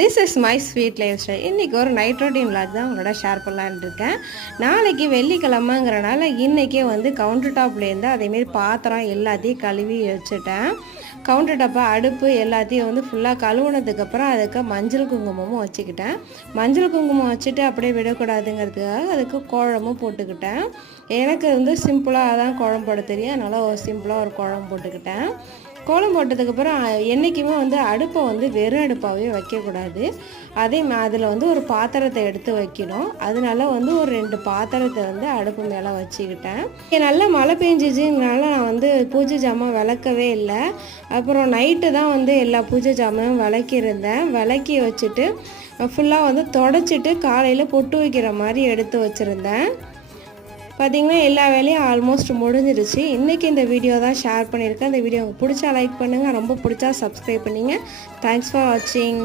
This is my sweet life style. இன்றைக்கி ஒரு night routine vlog தான் உங்களோட ஷேர் பண்ணலான்னு இருக்கேன். நாளைக்கு வெள்ளிக்கிழமைங்கிறனால இன்றைக்கே கவுண்டர் டாப்லேருந்து அதேமாரி பாத்திரம் எல்லாத்தையும் கழுவி வச்சுட்டேன். கவுண்டர் டாப்பை அடுப்பு எல்லாத்தையும் ஃபுல்லாக கழுவுனதுக்கப்புறம் அதுக்கு மஞ்சள் குங்குமமும் வச்சுக்கிட்டேன். மஞ்சள் குங்குமம் வச்சுட்டு அப்படியே விடக்கூடாதுங்கிறதுக்காக அதுக்கு குழம்பும் போட்டுக்கிட்டேன். எனக்கு சிம்பிளாக தான் குழம்பு போட தெரியும், அதனால் சிம்பிளாக ஒரு குழம்பு போட்டுக்கிட்டேன். கோலம் போட்டதுக்கப்புறம் என்றைக்குமே அடுப்பை வெறும் அடுப்பாகவே வைக்கக்கூடாது. அதில் ஒரு பாத்திரத்தை எடுத்து வைக்கணும். அதனால ஒரு 2 பாத்திரத்தை அடுப்பு மேலே வச்சுக்கிட்டேன். நல்லா மழை பெஞ்சிச்சுனால நான் பூஜை ஜாமான் விளக்கவே இல்லை. அப்புறம் நைட்டு தான் எல்லா பூஜை ஜாமானும் விளக்கியிருந்தேன். விளக்கி வச்சுட்டு ஃபுல்லாக தொடச்சிட்டு காலையில் பொட்டு வைக்கிற மாதிரி எடுத்து வச்சுருந்தேன். பார்த்திங்கன்னா எல்லா வேலையும் ஆல்மோஸ்ட் முடிஞ்சிருச்சு. இன்றைக்கி இந்த வீடியோ தான் ஷேர் பண்ணியிருக்கேன். இந்த வீடியோ உங்களுக்கு பிடிச்சா லைக் பண்ணுங்கள், ரொம்ப பிடிச்சா சப்ஸ்கிரைப் பண்ணிங்க. தேங்க்ஸ் ஃபார் வாட்சிங்.